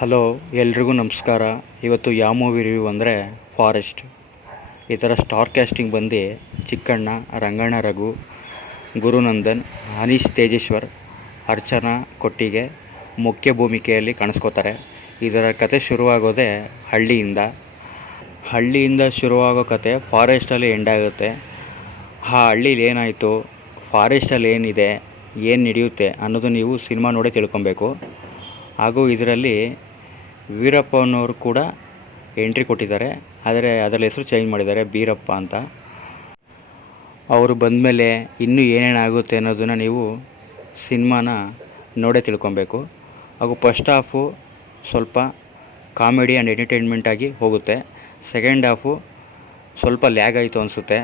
Hello, ಎಲ್ರಿಗೂ ನಮಸ್ಕಾರ. ಇವತ್ತು ಯಾವ ಮೂವಿ ರಿವ್ಯೂ ಅಂದರೆ ಫಾರೆಸ್ಟ್. ಈ ಥರ ಸ್ಟಾರ್ ಕ್ಯಾಸ್ಟಿಂಗ್ ಬಂದು ಚಿಕ್ಕಣ್ಣ, ರಂಗಣ್ಣ ರಘು, ಗುರುನಂದನ್, ಅನೀಶ್ ತೇಜೇಶ್ವರ್, ಅರ್ಚನಾ ಕೊಟ್ಟಿಗೆ ಮುಖ್ಯ ಭೂಮಿಕೆಯಲ್ಲಿ ಕಾಣಿಸ್ಕೋತಾರೆ. ಇದರ ಕತೆ ಶುರುವಾಗೋದೇ ಹಳ್ಳಿಯಿಂದ ಶುರುವಾಗೋ ಕತೆ ಫಾರೆಸ್ಟಲ್ಲಿ ಎಂಡ್ ಆಗುತ್ತೆ. ಆ ಹಳ್ಳೀಲಿ ಏನಾಯಿತು, ಫಾರೆಸ್ಟಲ್ಲಿ ಏನಿದೆ, ಏನು ನಡೆಯುತ್ತೆ ಅನ್ನೋದು ನೀವು ಸಿನಿಮಾ ನೋಡೇ ತಿಳ್ಕೊಬೇಕು. ಹಾಗೂ ಇದರಲ್ಲಿ ವೀರಪ್ಪ ಅನ್ನೋರು ಕೂಡ ಎಂಟ್ರಿ ಕೊಟ್ಟಿದ್ದಾರೆ. ಆದರೆ ಅದರ ಹೆಸರು ಚೇಂಜ್ ಮಾಡಿದ್ದಾರೆ, ಬೀರಪ್ಪ ಅಂತ. ಅವರು ಬಂದಮೇಲೆ ಇನ್ನೂ ಏನೇನಾಗುತ್ತೆ ಅನ್ನೋದನ್ನು ನೀವು ಸಿನಿಮಾನ ನೋಡೇ ತಿಳ್ಕೊಬೇಕು. ಹಾಗೂ ಫಸ್ಟ್ ಹಾಫು ಸ್ವಲ್ಪ ಕಾಮಿಡಿ ಆ್ಯಂಡ್ ಎಂಟರ್ಟೈನ್ಮೆಂಟಾಗಿ ಹೋಗುತ್ತೆ. ಸೆಕೆಂಡ್ ಹಾಫು ಸ್ವಲ್ಪ ಲ್ಯಾಗ್ ಆಯಿತು ಅನಿಸುತ್ತೆ.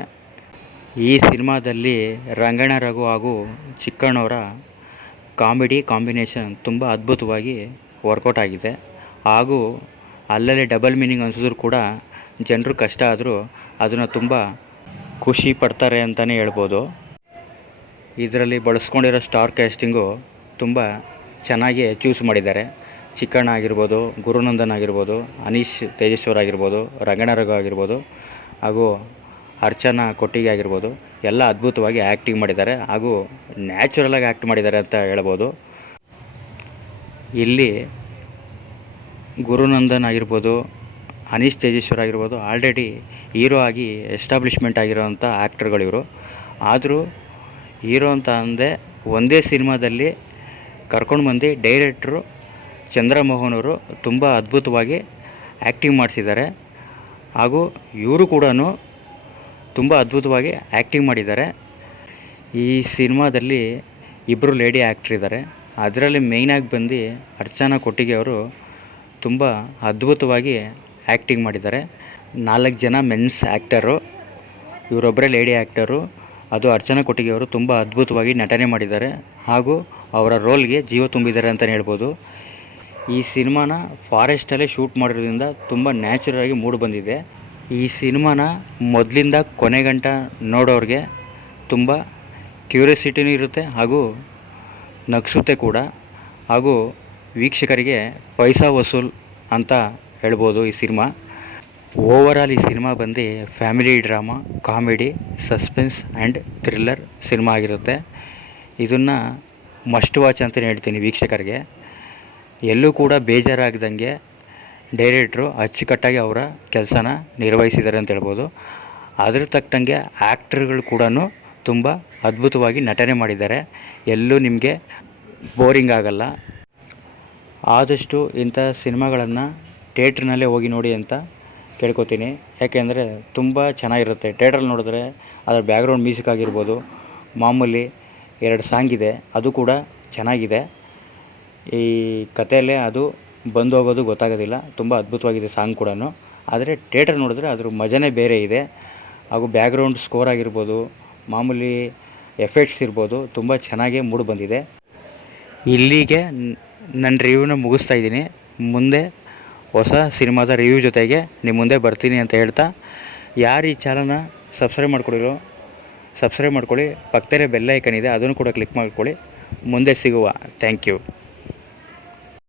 ಈ ಸಿನಿಮಾದಲ್ಲಿ ರಂಗಣ್ಣ ರಘು ಹಾಗೂ ಚಿಕ್ಕಣ್ಣವರ ಕಾಮಿಡಿ ಕಾಂಬಿನೇಷನ್ ತುಂಬ ಅದ್ಭುತವಾಗಿ ವರ್ಕೌಟ್ ಆಗಿದೆ. ಹಾಗೂ ಅಲ್ಲಲ್ಲೇ ಡಬಲ್ ಮೀನಿಂಗ್ ಅನಿಸಿದ್ರು ಕೂಡ ಜನರು ಕಷ್ಟ ಆದರೂ ಅದನ್ನು ತುಂಬ ಖುಷಿ ಪಡ್ತಾರೆ ಅಂತಲೇ ಹೇಳ್ಬೋದು. ಇದರಲ್ಲಿ ಬಳಸ್ಕೊಂಡಿರೋ ಸ್ಟಾರ್ ಕ್ಯಾಸ್ಟಿಂಗು ತುಂಬ ಚೆನ್ನಾಗಿ ಚೂಸ್ ಮಾಡಿದ್ದಾರೆ. ಚಿಕ್ಕಣ್ಣ ಆಗಿರ್ಬೋದು, ಗುರುನಂದನ್ ಆಗಿರ್ಬೋದು, ಅನೀಶ್ ತೇಜೇಶ್ವರ್ ಆಗಿರ್ಬೋದು, ರಂಗಣ್ಣ ರಘು ಆಗಿರ್ಬೋದು, ಹಾಗೂ ಅರ್ಚನಾ ಕೊಟ್ಟಿಗೆ ಆಗಿರ್ಬೋದು, ಎಲ್ಲ ಅದ್ಭುತವಾಗಿ ಆ್ಯಕ್ಟಿಂಗ್ ಮಾಡಿದ್ದಾರೆ. ಹಾಗೂ ನ್ಯಾಚುರಲಾಗಿ ಆ್ಯಕ್ಟ್ ಮಾಡಿದ್ದಾರೆ ಅಂತ ಹೇಳ್ಬೋದು. ಇಲ್ಲಿ ಗುರುನಂದನ್ ಆಗಿರ್ಬೋದು, ಅನೀಶ್ ತೇಜೇಶ್ವರ್ ಆಗಿರ್ಬೋದು ಆಲ್ರೆಡಿ ಹೀರೋ ಆಗಿ ಎಸ್ಟಾಬ್ಲಿಷ್ಮೆಂಟ್ ಆಗಿರೋವಂಥ ಆ್ಯಕ್ಟರ್ಗಳಿವರು. ಆದರೂ ಹೀರೋ ಅಂತ ಅಂದೆ ಒಂದೇ ಸಿನಿಮಾದಲ್ಲಿ ಕರ್ಕೊಂಡು ಬಂದು ಡೈರೆಕ್ಟ್ರು ಚಂದ್ರಮೋಹನ್ ಅವರು ತುಂಬ ಅದ್ಭುತವಾಗಿ ಆ್ಯಕ್ಟಿಂಗ್ ಮಾಡಿಸಿದ್ದಾರೆ. ಹಾಗೂ ಇವರು ಕೂಡ ತುಂಬ ಅದ್ಭುತವಾಗಿ ಆ್ಯಕ್ಟಿಂಗ್ ಮಾಡಿದ್ದಾರೆ. ಈ ಸಿನಿಮಾದಲ್ಲಿ ಇಬ್ಬರು ಲೇಡಿ ಆ್ಯಕ್ಟ್ರ್ ಇದ್ದಾರೆ. ಅದರಲ್ಲಿ ಮೇಯ್ನಾಗಿ ಬಂದು ಅರ್ಚನಾ ಕೊಟ್ಟಿಗೆ ಅವರು ತುಂಬ ಅದ್ಭುತವಾಗಿ ಆ್ಯಕ್ಟಿಂಗ್ ಮಾಡಿದ್ದಾರೆ. 4 ಜನ ಮೆನ್ಸ್ ಆ್ಯಕ್ಟರು, ಇವರೊಬ್ಬರೇ ಲೇಡಿ ಆ್ಯಕ್ಟರು. ಅದು ಅರ್ಚನಾ ಕೊಟ್ಟಿಗೆ ಅವರು ತುಂಬ ಅದ್ಭುತವಾಗಿ ನಟನೆ ಮಾಡಿದ್ದಾರೆ. ಹಾಗೂ ಅವರ ರೋಲ್ಗೆ ಜೀವ ತುಂಬಿದ್ದಾರೆ ಅಂತಲೇ ಹೇಳ್ಬೋದು. ಈ ಸಿನಿಮಾನ ಫಾರೆಸ್ಟಲ್ಲೇ ಶೂಟ್ ಮಾಡಿರೋದ್ರಿಂದ ತುಂಬ ನ್ಯಾಚುರಲಾಗಿ ಮೂಡಿ ಬಂದಿದೆ. ಈ ಸಿನಿಮಾನ ಮೊದಲಿಂದ ಕೊನೆಗಂಟ ನೋಡೋರಿಗೆ ತುಂಬ ಕ್ಯೂರಿಯಾಸಿಟಿನೂ ಇರುತ್ತೆ ಹಾಗೂ ನಗಿಸುತ್ತೆ ಕೂಡ. ಹಾಗೂ ವೀಕ್ಷಕರಿಗೆ ಪೈಸಾ ವಸೂಲ್ ಅಂತ ಹೇಳ್ಬೋದು. ಈ ಸಿನಿಮಾ ಓವರಾಲ್ ಈ ಸಿನಿಮಾ ಬಂದು family drama, comedy, suspense and thriller cinema ಆಗಿರುತ್ತೆ. ಇದನ್ನು ಮಸ್ಟ್ ವಾಚ್ ಅಂತಲೇ ಹೇಳ್ತೀನಿ ವೀಕ್ಷಕರಿಗೆ. ಎಲ್ಲೂ ಕೂಡ ಬೇಜಾರಾಗ್ದಂಗೆ ಡೈರೆಕ್ಟ್ರು ಅಚ್ಚುಕಟ್ಟಾಗಿ ಅವರ ಕೆಲಸನ ನಿರ್ವಹಿಸಿದ್ದಾರೆ ಅಂತ ಹೇಳ್ಬೋದು. ಅದ್ರ ತಕ್ಕಂಗೆ ಆ್ಯಕ್ಟರ್ಗಳು ಕೂಡ ತುಂಬ ಅದ್ಭುತವಾಗಿ ನಟನೆ ಮಾಡಿದ್ದಾರೆ. ಎಲ್ಲೂ ನಿಮಗೆ ಬೋರಿಂಗ್ ಆಗಲ್ಲ. ಆದಷ್ಟು ಇಂಥ ಸಿನಿಮಾಗಳನ್ನು ಥಿಯೇಟ್ರ್ನಲ್ಲೇ ಹೋಗಿ ನೋಡಿ ಅಂತ ಕೇಳ್ಕೊತೀನಿ. ಯಾಕೆಂದರೆ ತುಂಬ ಚೆನ್ನಾಗಿರುತ್ತೆ. ಥಿಯೇಟ್ರಲ್ಲಿ ನೋಡಿದ್ರೆ ಅದರ ಬ್ಯಾಕ್ಗ್ರೌಂಡ್ ಮ್ಯೂಸಿಕ್ ಆಗಿರ್ಬೋದು, ಮಾಮೂಲಿ 2 ಸಾಂಗ್ ಇದೆ, ಅದು ಕೂಡ ಚೆನ್ನಾಗಿದೆ. ಈ ಕಥೆಯಲ್ಲೇ ಅದು ಬಂದು ಹೋಗೋದು ಗೊತ್ತಾಗೋದಿಲ್ಲ. ತುಂಬ ಅದ್ಭುತವಾಗಿದೆ ಸಾಂಗ್ ಕೂಡ. ಆದರೆ ಥಿಯೇಟ್ರ್ ನೋಡಿದ್ರೆ ಅದ್ರ ಮಜನೇ ಬೇರೆ ಇದೆ. ಹಾಗೂ ಬ್ಯಾಕ್ಗ್ರೌಂಡ್ ಸ್ಕೋರ್ ಆಗಿರ್ಬೋದು, ಮಾಮೂಲಿ ಎಫೆಕ್ಟ್ಸ್ ಇರ್ಬೋದು, ತುಂಬ ಚೆನ್ನಾಗೇ ಮೂಡಿ ಬಂದಿದೆ. ಇಲ್ಲಿಗೆ ನನ್ನ ರಿವ್ಯೂನ ಮುಗಿಸ್ತಾ ಇದ್ದೀನಿ. ಮುಂದೆ ಹೊಸ ಸಿನಿಮಾದ ರಿವ್ಯೂ ಜೊತೆಗೆ ನಿಮ್ಮ ಮುಂದೆ ಬರ್ತೀನಿ ಅಂತ ಹೇಳ್ತಾ, ಯಾರು ಈ ಚಾನಲ್ನ ಸಬ್ಸ್ಕ್ರೈಬ್ ಮಾಡ್ಕೊಳ್ಳಿ. ಪಕ್ಕದಲ್ಲೇ ಬೆಲ್ ಐಕನ್ ಇದೆ, ಅದನ್ನು ಕೂಡ ಕ್ಲಿಕ್ ಮಾಡ್ಕೊಳ್ಳಿ. ಮುಂದೆ ಸಿಗುವ. Thank you.